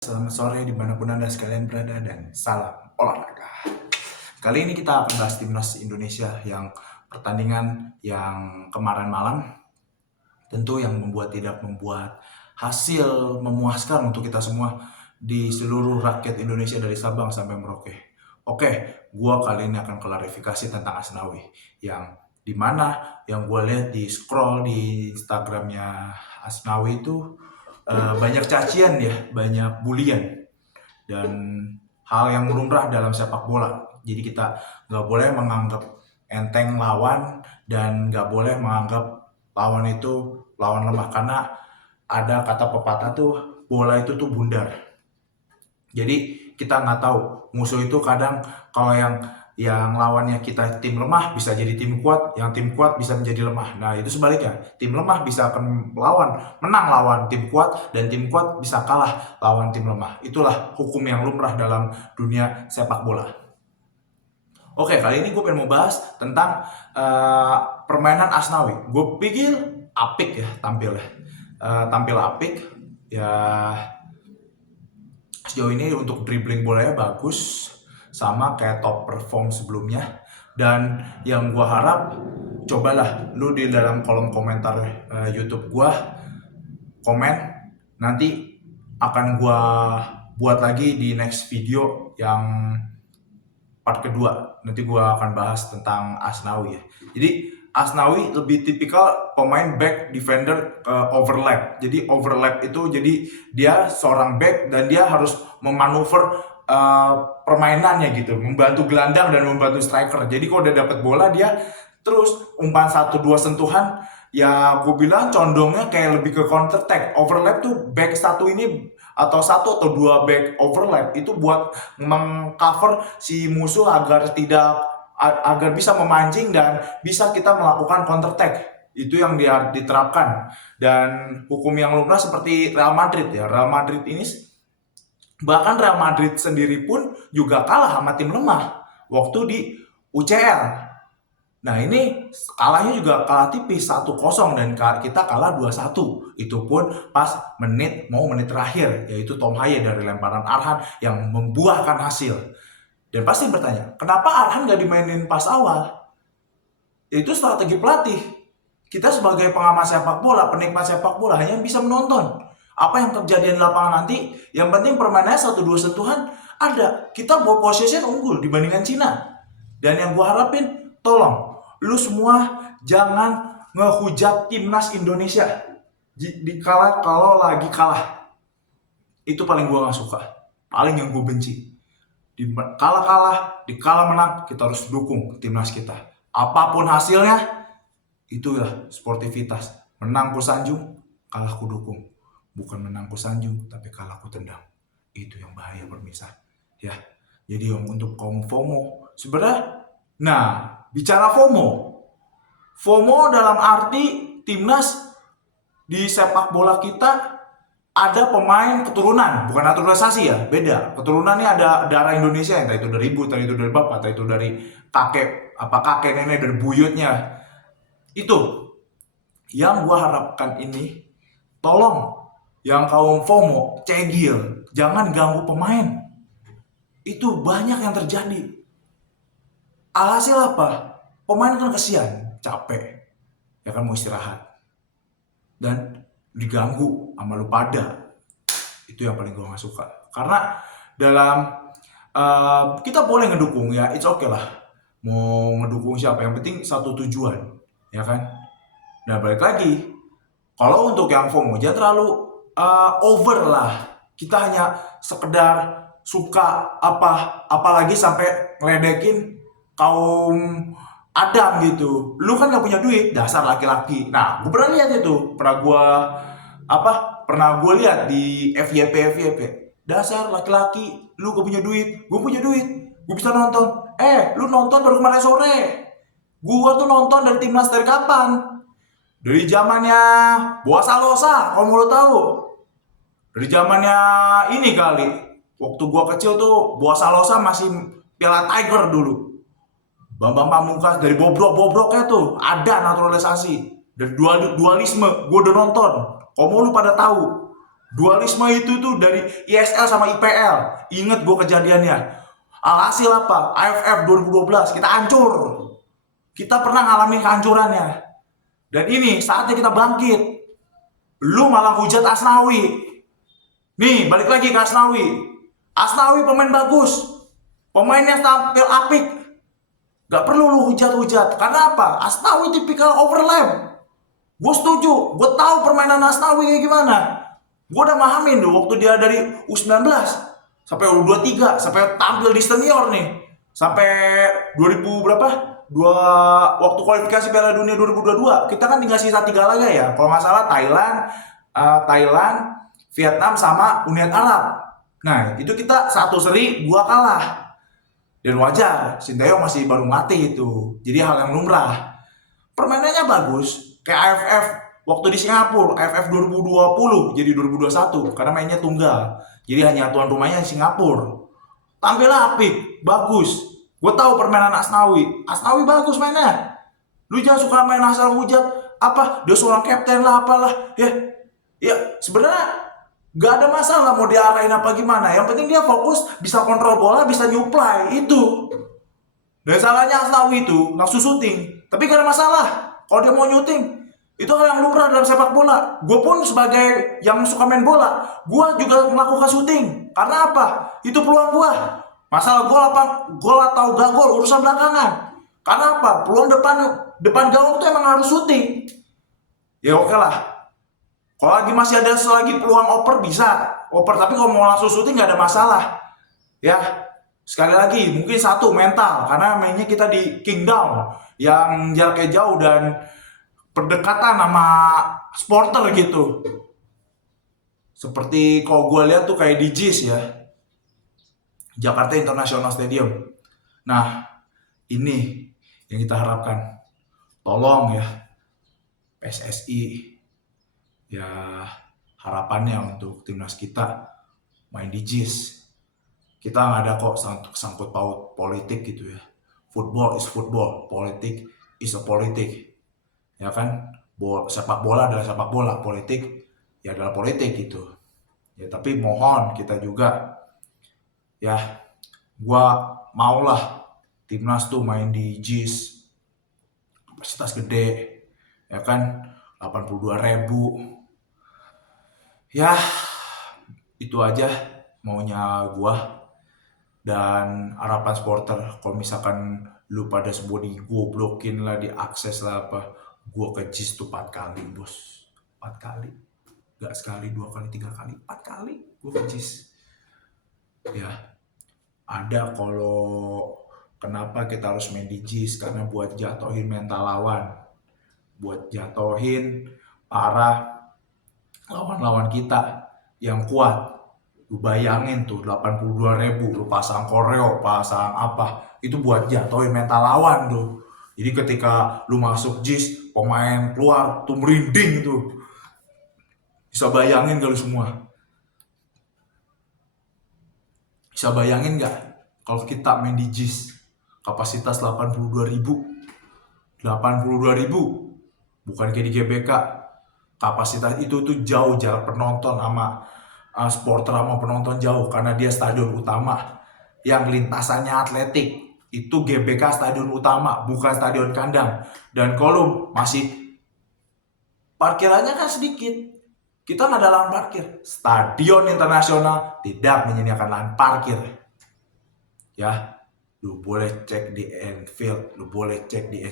Selamat sore dimanapun Anda sekalian berada dan salam olahraga. Kali ini kita akan bahas timnas Indonesia yang pertandingan yang kemarin malam tentu yang tidak membuat hasil memuaskan untuk kita semua di seluruh rakyat Indonesia dari Sabang sampai Merauke. Oke, gua kali ini akan klarifikasi tentang Asnawi yang dimana yang gue lihat di scroll di Instagramnya Asnawi itu banyak cacian ya, banyak bulian dan hal yang lumrah dalam sepak bola. Jadi kita nggak boleh menganggap enteng lawan dan nggak boleh menganggap lawan itu lawan lemah karena ada kata pepatah tuh bola itu tuh bundar. Jadi kita nggak tahu musuh itu kadang kalau yang lawannya kita tim lemah bisa jadi tim kuat, yang tim kuat bisa menjadi lemah. Nah itu sebaliknya, tim lemah bisa akan menang lawan tim kuat, dan tim kuat bisa kalah lawan tim lemah. Itulah hukum yang lumrah dalam dunia sepak bola. Oke, kali ini gue pengen mau bahas tentang permainan Asnawi. Gue pikir apik ya tampilnya, tampil apik ya. Sejauh ini untuk dribbling bolanya bagus, sama kayak top perform sebelumnya. Dan yang gua harap, cobalah lu di dalam kolom komentar YouTube gua komen, nanti akan gua buat lagi di next video yang part kedua. Nanti gua akan bahas tentang Asnawi ya. Jadi Asnawi lebih tipikal pemain back defender overlap. Jadi overlap itu jadi dia seorang back dan dia harus memanuver permainannya gitu, membantu gelandang dan membantu striker. Jadi kalau udah dapat bola dia terus umpan 1-2 sentuhan, ya gue bilang condongnya kayak lebih ke counter attack. Overlap tuh back satu ini atau 1 atau 2 back overlap itu buat mengcover si musuh agar bisa memancing dan bisa kita melakukan counter attack. Itu yang dia diterapkan. Dan hukum yang lumrah seperti Real Madrid ya. Real Madrid ini, bahkan Real Madrid sendiri pun juga kalah sama tim lemah waktu di UCL. Nah ini kalahnya juga kalah tipis 1-0 dan kita kalah 2-1. Itu pun pas menit terakhir, yaitu Tom Haye dari lemparan Arhan yang membuahkan hasil. Dan pasti bertanya, kenapa Arhan gak dimainin pas awal? Itu strategi pelatih. Kita sebagai pengamat sepak bola, penikmat sepak bola hanya bisa menonton. Apa yang terjadi di lapangan nanti, yang penting permainannya 1-2 sentuhan ada. Kita bawa possession unggul dibandingkan Cina. Dan yang gue harapin, tolong, lu semua jangan ngehujat timnas Indonesia. Kalau lagi kalah. Itu paling gue gak suka. Paling yang gue benci. Di kalah menang, kita harus dukung timnas kita. Apapun hasilnya, itulah sportivitas. Menang ku sanjung, kalah ku dukung. Bukan menang ku sanjung, tapi kalah ku tendang. Itu yang bahaya bermisah. Ya, jadi untuk kaum FOMO, sebenarnya, bicara FOMO dalam arti timnas di sepak bola kita ada pemain keturunan, bukan naturalisasi ya, beda. Keturunannya ada darah Indonesia, entah itu dari ibu, entah itu dari bapak, entah itu dari kakek nenek, dari buyutnya. Itu yang gua harapkan ini, tolong yang kaum FOMO, cegil, jangan ganggu pemain. Itu banyak yang terjadi. Alhasil apa? Pemain kan kesian, capek, ya kan mau istirahat. Dan diganggu sama lu pada. Itu yang paling gue gak suka. Karena dalam kita boleh ngedukung ya, it's okay lah. Mau ngedukung siapa, yang penting satu tujuan, ya kan. Nah balik lagi, kalau untuk yang FOMO jangan terlalu over lah. Kita hanya sekedar suka apalagi sampai ngeledekin kaum Adam gitu. Lu kan gak punya duit, dasar laki-laki. Nah, gue pernah lihat itu. Pernah gue lihat di FYP. Dasar laki-laki, lu gak punya duit. Gue punya duit, gue bisa nonton. Lu nonton baru kemarin sore. Gue tuh nonton dari timnas dari kapan? Dari zamannya Boas Salosa, kalau mau lo tahu. Dari zamannya ini kali. Waktu gue kecil tuh Boas Salosa masih Piala Tiger dulu. Bambang Pamungkas, dari bobrok-bobroknya tuh ada naturalisasi, dari dualisme, gue udah nonton. Kalau mau lu pada tahu, Dualisme itu tuh dari ISL sama IPL. Ingat gue kejadiannya. Alhasil apa? AFF 2012 kita hancur. Kita pernah ngalamin kehancurannya. Dan ini saatnya kita bangkit. Lu malah hujat Asnawi. Nih, balik lagi ke Asnawi. Asnawi pemain bagus. Pemainnya tampil apik. Gak perlu lu hujat-hujat. Karena apa? Asnawi tipikal overlap. Gue setuju. Gue tahu permainan Asnawi kayak gimana. Gue udah mahamin tuh waktu dia dari U19 sampai U23 sampai tampil di senior nih. Sampai 2000 berapa? Waktu kualifikasi Piala Dunia 2022 kita kan tinggal sisa 3 laga ya. Kalau nggak salah Thailand, Vietnam sama Uni Arab. Nah, itu kita 1 seri 2 kalah. Dan wajar, Sinteyong masih baru ngelatih itu. Jadi hal yang lumrah. Permainannya bagus. Kayak AFF waktu di Singapura, AFF 2020 jadi 2021 karena mainnya tunggal. Jadi hanya tuan rumahnya Singapura. Tampil apik, bagus. Gue tahu permainan Asnawi. Asnawi bagus mainnya. Lu jangan suka main asal hujat. Apa? Dia seorang kapten lah apalah. Ya sebenarnya gak ada masalah mau diarahin apa gimana. Yang penting dia fokus, bisa kontrol bola, bisa nyuplai. Itu. Dan salahnya Asnawi itu langsung syuting. Tapi gak ada masalah. Kalau dia mau nyuting, itu hal yang lumrah dalam sepak bola. Gue pun sebagai yang suka main bola, gue juga melakukan syuting. Karena apa? Itu peluang gue. Masalah gol atau gak gol urusan belakangan. Karena apa? Peluang depan gawang itu emang harus syuting. Ya oke lah. Kalau lagi masih ada selagi peluang oper bisa oper, tapi kalau mau langsung syuting nggak ada masalah. Ya sekali lagi mungkin satu mental karena mainnya kita di Kingdown yang jaraknya jauh dan berdekatan sama supporter gitu. Seperti kalau gue lihat tuh kayak di JIS ya, Jakarta International Stadium. Nah, ini yang kita harapkan. Tolong ya, PSSI, ya harapannya untuk timnas kita main di JIS. Kita nggak ada kok sangkut paut politik gitu ya. Football is football, politik is a politik. Ya kan, sepak bola adalah sepak bola, politik ya adalah politik gitu. Ya tapi mohon kita juga ya, gua maulah timnas tuh main di JIS, kapasitas gede, ya kan, 82.000. Ya itu aja maunya gua dan harapan supporter. Kalau misalkan lu pada semua digoblokin lah, diakses lah apa, gua ke JIS tuh 4 kali bos, 4 kali, gak sekali, 2 kali, 3 kali, 4 kali gua ke JIS. Ya ada kalau kenapa kita harus main di JIS, karena buat jatohin mental lawan, buat jatohin para lawan-lawan kita yang kuat. Lu bayangin tuh 82.000, lu pasang koreo, pasang apa, itu buat jatohin mental lawan tuh. Jadi ketika lu masuk JIS, pemain keluar tuh merinding tuh. Bisa bayangin gak lu semua? Bisa bayangin gak kalau kita main di JIS kapasitas 82.000, bukan kayak di GBK. Kapasitas itu tuh jauh jarak penonton sama supporter sama penonton jauh, karena dia stadion utama yang lintasannya atletik. Itu GBK stadion utama, bukan stadion kandang. Dan kalau masih parkirannya kan sedikit, kita nggak ada lahan parkir. Stadion internasional tidak menyediakan lahan parkir. Ya, lu boleh cek di Anfield, lu boleh cek di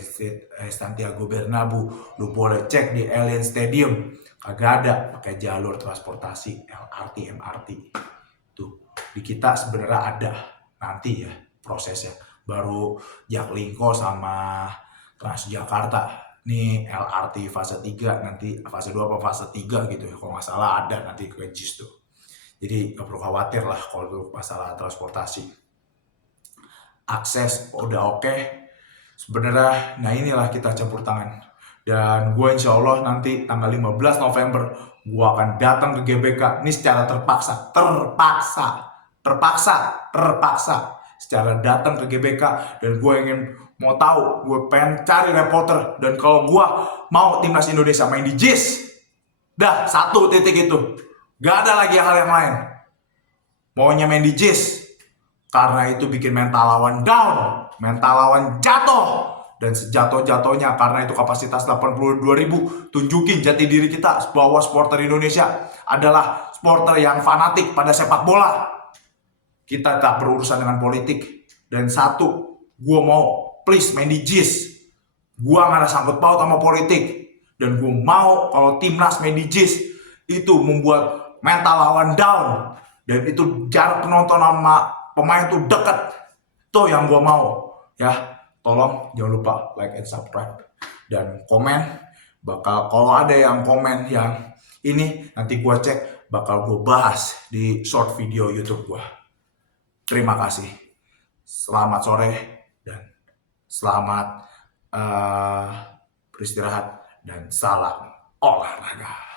Santiago Bernabeu, lu boleh cek di Allianz Stadium. Kagak ada pakai jalur transportasi LRT, MRT. Tuh, di kita sebenarnya ada nanti ya prosesnya. Baru Jaklingko sama Transjakarta. Nih LRT fase 3, nanti fase 2 apa fase 3 gitu ya. Kalau nggak salah ada nanti ke JIS tuh. Jadi nggak perlu khawatir lah kalau masalah transportasi. Akses udah oke. Sebenarnya, nah inilah kita campur tangan. Dan gue insya Allah nanti tanggal 15 November gue akan datang ke GBK. Ini secara terpaksa secara datang ke GBK. Dan gue ingin mau tahu, gue pengen cari reporter. Dan kalau gue mau timnas Indonesia main di JIS, dah 1 titik itu. Gak ada lagi hal yang lain. Maunya main di JIS. Karena itu bikin mental lawan down. Mental lawan jatuh. Dan sejatuh-jatuhnya karena itu kapasitas 82.000. Tunjukin jati diri kita bahwa supporter Indonesia adalah supporter yang fanatik pada sepak bola. Kita tak berurusan dengan politik. Dan satu, gue mau please main di JIS. Gue gak ada sangkut paut sama politik. Dan gue mau kalau timnas main di JIS itu membuat mental lawan down. Dan itu jarak penonton sama pemain tuh deket. Itu yang gue mau. Ya, tolong jangan lupa like and subscribe. Dan komen. Kalau ada yang komen yang ini, nanti gue cek. Bakal gue bahas di short video YouTube gue. Terima kasih. Selamat sore dan selamat beristirahat dan salam olahraga.